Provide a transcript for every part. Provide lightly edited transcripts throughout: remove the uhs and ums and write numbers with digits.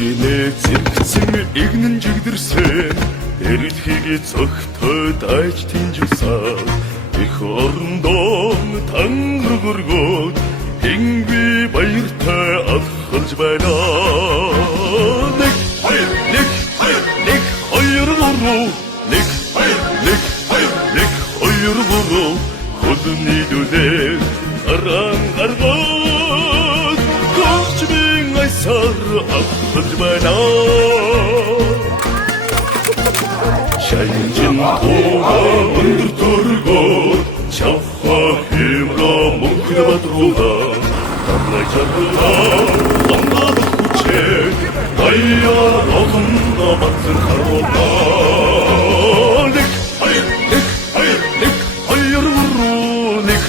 Эдгийнэ зэрэгцэн игнэн жигдэрсэн эрэлхийг зогтоод айж тинжсэн их орондоо тангөргөргөөд хинби баяртай алхалж байна. Нэг хоёр гурав нэг хоёр гурав хөдөлний дүлээ гаран гаргаад гогчмын айсаар алхалж байна. Шайнжин тууга өндөр төргөөд чавха хэмрэ мөнхөд бадрууга тарнай чаргаа лангад хүчээ даяар огондо батсан харуулга. Нэг хоёр гурав нэг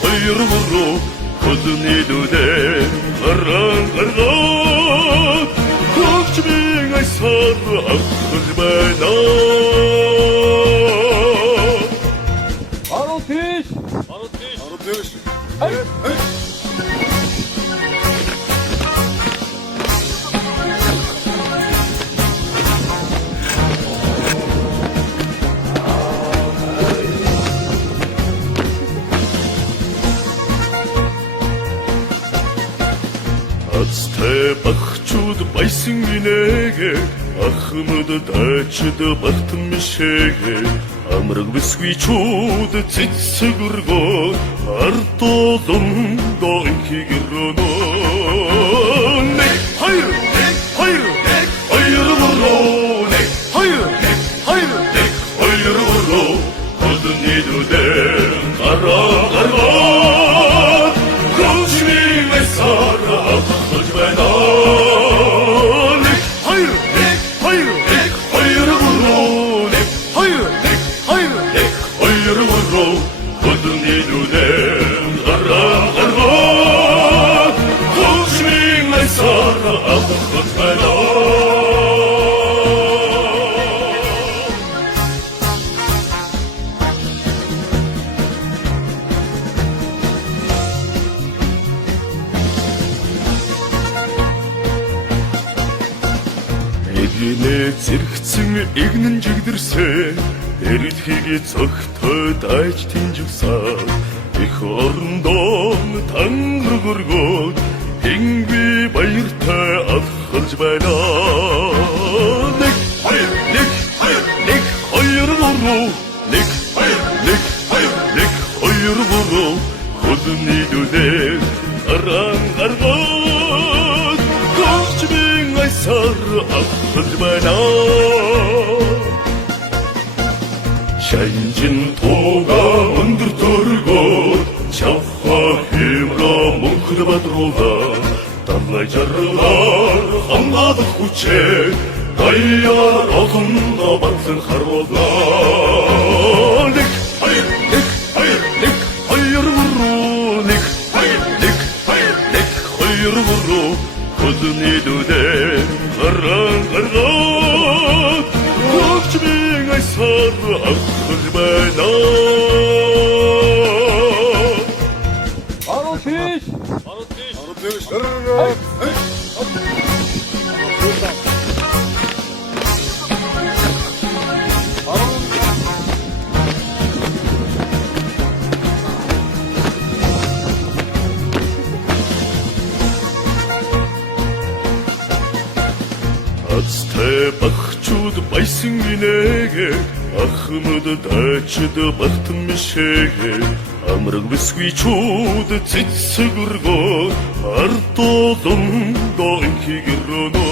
хоёр гурав хөдөлний дүлээ гаран гаргаад гогчмын айсаар алхалж байна. Азтай багчууд байсан гинэгэ ахмад дайчд бахтан мишэгэ амраг бисвичүүд цэцгэргөө ардолондоо инхигэрнөө. Нэг хоёр гурав нэг хоёр гурав хөдөлний дүлээ гараад гогчмын айсаар алхалж байна. Нэг хоёр гурав нэг хоёр гурав хөдөлний дүлээ гараад гогчмын айсаар алхалж байна. Эдгийнэ зэрэгцэн игнэн жигдэрсэн эрэлхийг зогтоод айж тинжсэн их орондоо тангөргөргөөд хинби баяртай алхалж байна. Нэг хоёр гурав нэг хоёр гурав хөдөлний дүлээ гаран гаргаад гогчмын айсаар алхалж байна. Шайнжин тууга өндөр төргөөд чавха хэмрэ мөнхөд бадрууга тарнай чаргаар хамгаад хүчээ даяар огондо батсан харуулга. Нэг хоёр гурав нэг хоёр гурав хөдөлний дүлээ гаран гаргаад гогчмын айсаар алхалж байна. Азтай багчууд байсан гинэгэ ахмад дайчд бахтан мишэгэ амраг бисвичүүд цэцгэргөө ардолондоо инхигэрнөө.